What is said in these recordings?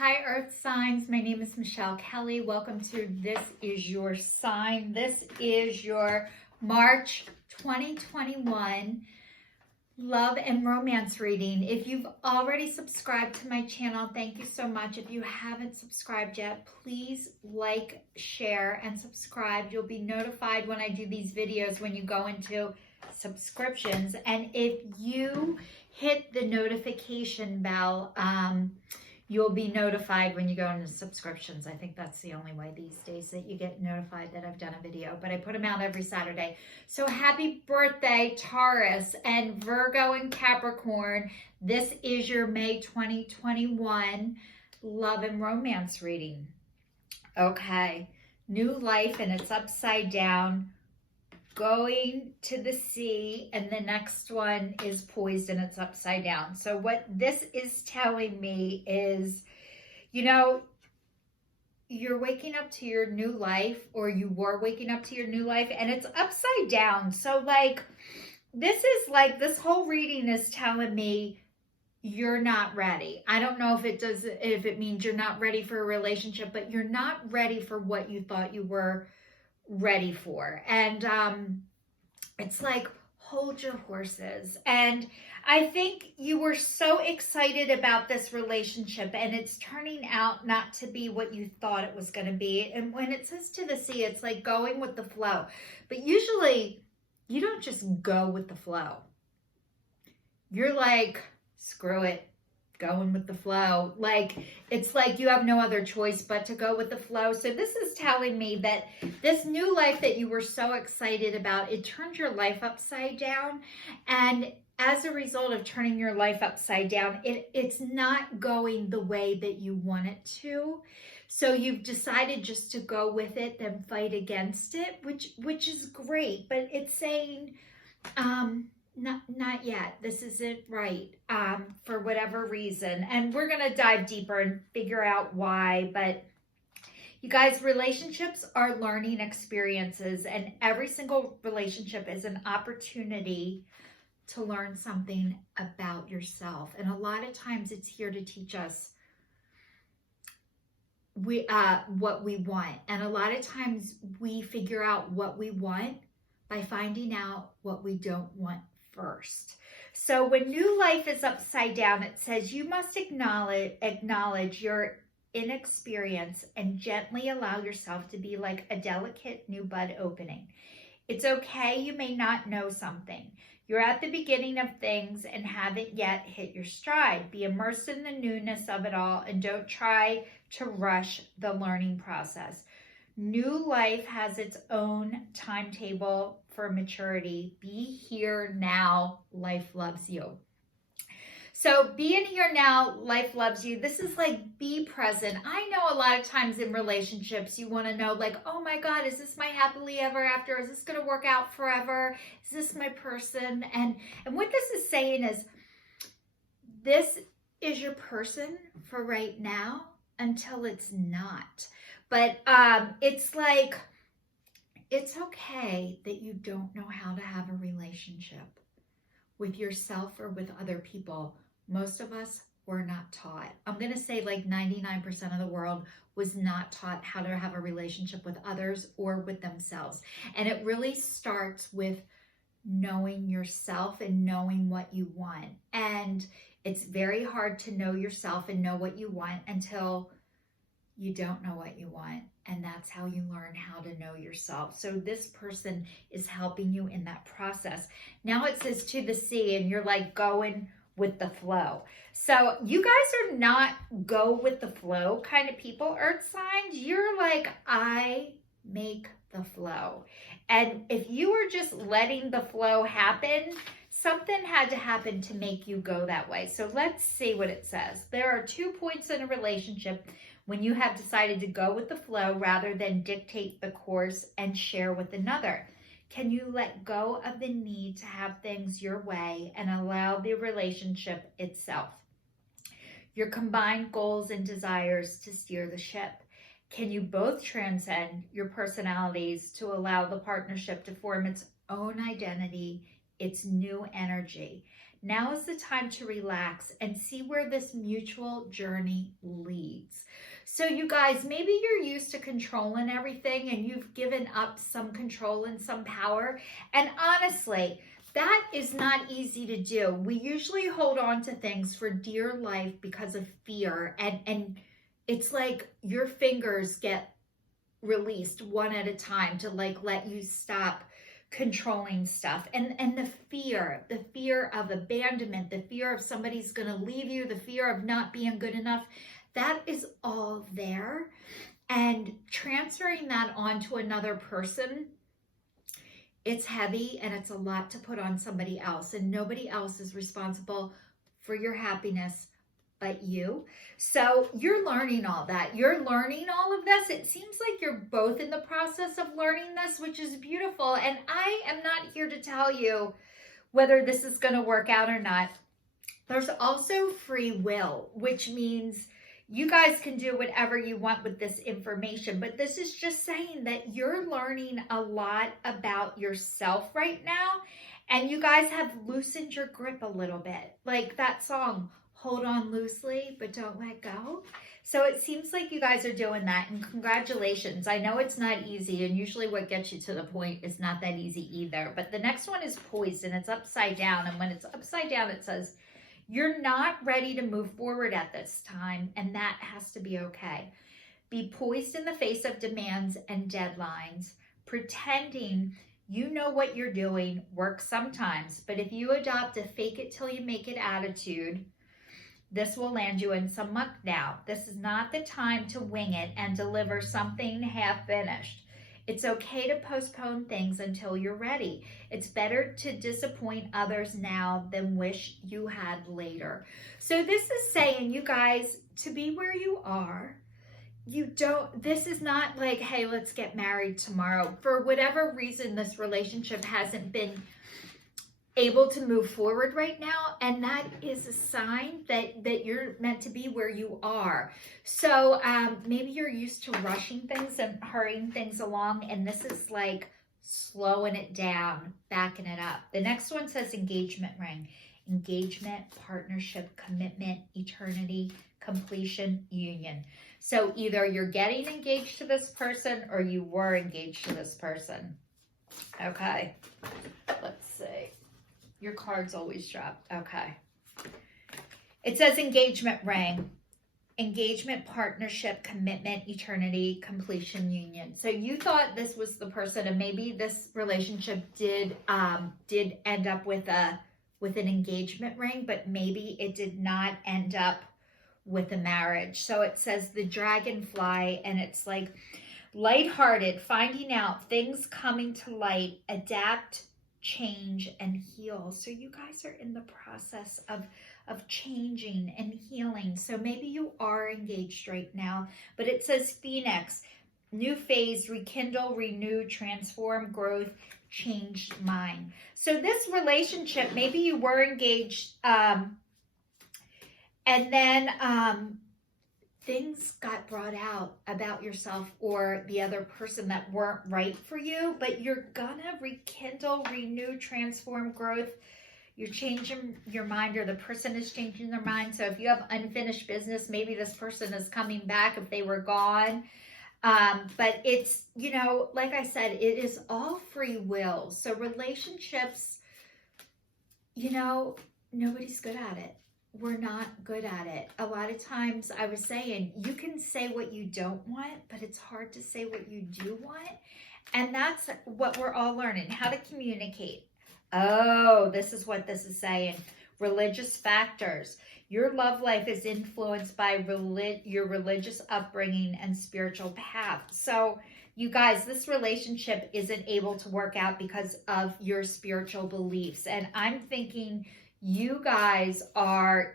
Hi, Earth signs. My name is Michelle Kelly. Welcome to This Is Your Sign. This is your March 2021 love and romance reading. If you've already subscribed to my channel, thank you so much. If you haven't subscribed yet, please like, share, and subscribe. You'll be notified when I do these videos when you go into subscriptions. And if you hit the notification bell, you'll be notified when you go into subscriptions. I think that's the only way these days that you get notified that I've done a video, but I put them out every Saturday. So happy birthday, Taurus and Virgo and Capricorn. This is your May 2021 love and romance reading. Okay, new life and it's upside down. Going to the sea, and the next one is poised and it's upside down. So what this is telling me is, you know, you're waking up to your new life, or you were waking up to your new life, and it's upside down. So like, this whole reading is telling me you're not ready. I don't know if it means you're not ready for a relationship, but you're not ready for what you thought you were ready for. And it's like, hold your horses. And I think you were so excited about this relationship, and it's turning out not to be what you thought it was going to be. And when it says to the sea, it's like going with the flow. But usually you don't just go with the flow. You're like, screw it, going with the flow. Like, it's like you have no other choice but to go with the flow. So this is telling me that this new life that you were so excited about, it turned your life upside down. And as a result of turning your life upside down, it's not going the way that you want it to. So you've decided just to go with it, then fight against it, which is great. But it's saying, not yet. This isn't right, for whatever reason. And we're going to dive deeper and figure out why. But you guys, relationships are learning experiences, and every single relationship is an opportunity to learn something about yourself. And a lot of times it's here to teach us what we want. And a lot of times we figure out what we want by finding out what we don't want first. So when new life is upside down, it says you must acknowledge your inexperience and gently allow yourself to be like a delicate new bud opening. It's okay, you may not know something. You're at the beginning of things and haven't yet hit your stride. Be immersed in the newness of it all and don't try to rush the learning process. New life has its own timetable for maturity. Be here now, life loves you. So being here now, life loves you. This is like, be present. I know a lot of times in relationships, you want to know like, oh my God, is this my happily ever after? Is this going to work out forever? Is this my person? And what this is saying is, this is your person for right now until it's not. But it's like, it's okay that you don't know how to have a relationship with yourself or with other people. Most of us were not taught. I'm going to say like 99% of the world was not taught how to have a relationship with others or with themselves. And it really starts with knowing yourself and knowing what you want. And it's very hard to know yourself and know what you want until you don't know what you want. And that's how you learn how to know yourself. So this person is helping you in that process. Now it says to the sea, and you're like going with the flow. So you guys are not go with the flow kind of people, earth signs. You're like, I make the flow. And if you were just letting the flow happen, something had to happen to make you go that way. So let's see what it says. There are 2 points in a relationship when you have decided to go with the flow rather than dictate the course and share with another. Can you let go of the need to have things your way and allow the relationship itself? Your combined goals and desires to steer the ship. Can you both transcend your personalities to allow the partnership to form its own identity, its new energy? Now is the time to relax and see where this mutual journey leads. So you guys, maybe you're used to controlling everything and you've given up some control and some power. And honestly, that is not easy to do. We usually hold on to things for dear life because of fear. And it's like your fingers get released one at a time to like let you stop controlling stuff. And the fear of abandonment, the fear of somebody's going to leave you, the fear of not being good enough, that is all there. And transferring that onto another person, it's heavy and it's a lot to put on somebody else, and nobody else is responsible for your happiness but you. So you're learning all that. You're learning all of this. It seems like you're both in the process of learning this, which is beautiful. And I am not here to tell you whether this is going to work out or not. There's also free will, which means you guys can do whatever you want with this information, but this is just saying that you're learning a lot about yourself right now, and you guys have loosened your grip a little bit. Like that song, hold on loosely, but don't let go. So it seems like you guys are doing that, and congratulations. I know it's not easy, and usually what gets you to the point is not that easy either. But the next one is poised, and it's upside down. And when it's upside down, it says, you're not ready to move forward at this time, and that has to be okay. Be poised in the face of demands and deadlines. Pretending you know what you're doing works sometimes, but if you adopt a fake it till you make it attitude, this will land you in some muck now. This is not the time to wing it and deliver something half finished. It's okay to postpone things until you're ready. It's better to disappoint others now than wish you had later. So this is saying, you guys, to be where you are, this is not like, hey, let's get married tomorrow. For whatever reason, this relationship hasn't been able to move forward right now, and that is a sign that you're meant to be where you are. So maybe you're used to rushing things and hurrying things along, and this is like slowing it down, backing it up. The next one says engagement ring. Engagement, partnership, commitment, eternity, completion, union. So either you're getting engaged to this person or you were engaged to this person. Okay, let's see. Your cards always drop. Okay. It says engagement ring. Engagement, partnership, commitment, eternity, completion, union. So you thought this was the person, and maybe this relationship did end up with an engagement ring, but maybe it did not end up with a marriage. So it says the dragonfly, and it's like lighthearted, finding out, things coming to light, adapt, change, and heal. So you guys are in the process of changing and healing. So maybe you are engaged right now, but it says Phoenix, new phase, rekindle, renew, transform, growth, changed mind. So this relationship, maybe you were engaged, and then things got brought out about yourself or the other person that weren't right for you, but you're gonna rekindle, renew, transform, growth. You're changing your mind, or the person is changing their mind. So if you have unfinished business, maybe this person is coming back if they were gone. But it's, like I said, it is all free will. So relationships, nobody's good at it. We're not good at it. A lot of times, I was saying, you can say what you don't want, but it's hard to say what you do want. And that's what we're all learning, how to communicate. Oh, this is what this is saying. Religious factors. Your love life is influenced by your religious upbringing and spiritual path. So you guys, this relationship isn't able to work out because of your spiritual beliefs. And I'm thinking you guys are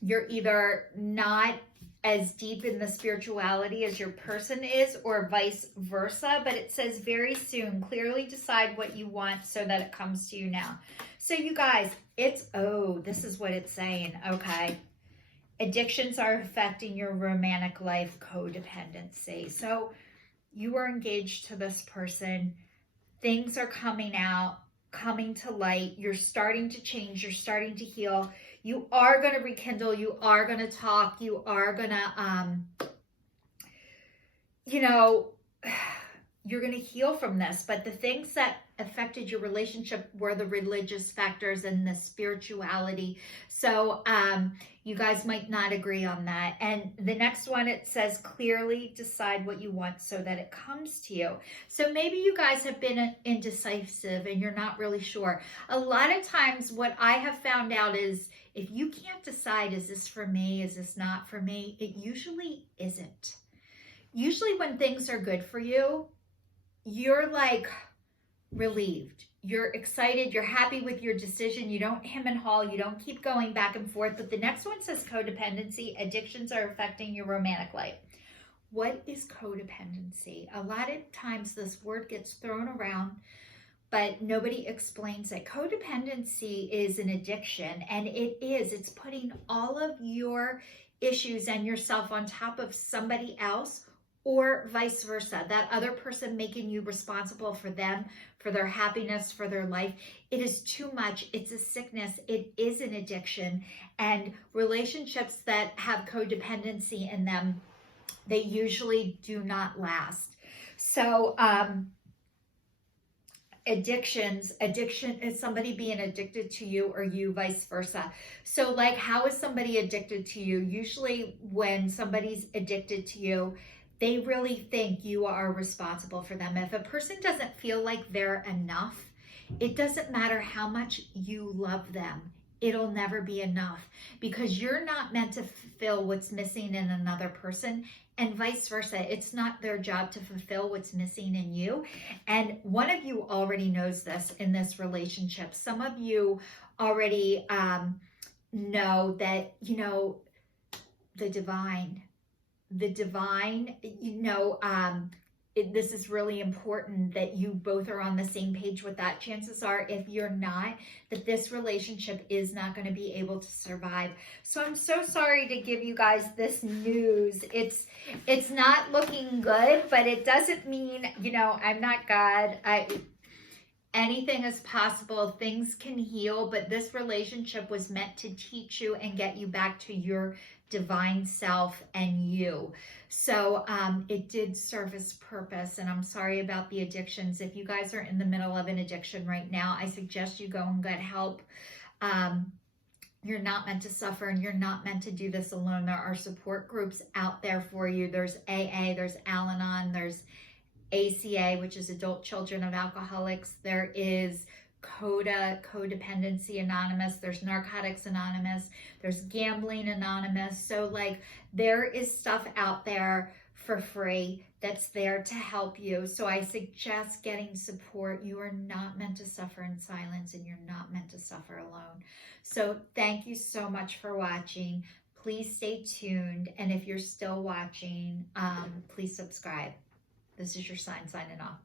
you're either not as deep in the spirituality as your person is, or vice versa. But it says very soon, clearly decide what you want so that it comes to you now. So you guys, this is what it's saying. Okay. Addictions are affecting your romantic life, codependency. So you are engaged to this person. Things are coming out. coming to light. You're starting to change. You're starting to heal. You are going to rekindle. You are going to talk. You are going to, you're going to heal from this. But the things that affected your relationship were the religious factors and the spirituality. So you guys might not agree on that. And the next one, it says clearly decide what you want so that it comes to you. So maybe you guys have been indecisive and you're not really sure. A lot of times what I have found out is if you can't decide, is this for me? Is this not for me? It usually isn't. Usually when things are good for you, you're like relieved. You're excited. You're happy with your decision. You don't hem and haw. You don't keep going back and forth. But the next one says codependency. Addictions are affecting your romantic life. What is codependency? A lot of times this word gets thrown around, but nobody explains it. Codependency is an addiction, and it is. It's putting all of your issues and yourself on top of somebody else, or vice versa, that other person making you responsible for them, for their happiness, for their life. It is too much. It's a sickness. It is an addiction. And relationships that have codependency in them, they usually do not last. So addiction is somebody being addicted to you or you vice versa. So like, how is somebody addicted to you? Usually when somebody's addicted to you, they really think you are responsible for them. If a person doesn't feel like they're enough, it doesn't matter how much you love them. It'll never be enough because you're not meant to fulfill what's missing in another person, and vice versa. It's not their job to fulfill what's missing in you. And one of you already knows this in this relationship. Some of you already know that, the divine, this is really important that you both are on the same page with that. Chances are, if you're not, that this relationship is not going to be able to survive. So I'm so sorry to give you guys this news. It's not looking good, but it doesn't mean, I'm not God. Anything is possible. Things can heal, but this relationship was meant to teach you and get you back to your divine self and you. So it did serve its purpose, and I'm sorry about the addictions. If you guys are in the middle of an addiction right now, I suggest you go and get help. You're not meant to suffer, and you're not meant to do this alone. There are support groups out there for you. There's AA, there's Al-Anon, there's ACA, which is Adult Children of Alcoholics. There is CODA, Codependency Anonymous. There's Narcotics Anonymous. There's Gambling Anonymous. So like, there is stuff out there for free that's there to help you. So I suggest getting support. You are not meant to suffer in silence, and you're not meant to suffer alone. So thank you so much for watching. Please stay tuned. And if you're still watching, please subscribe. This is your sign signing off.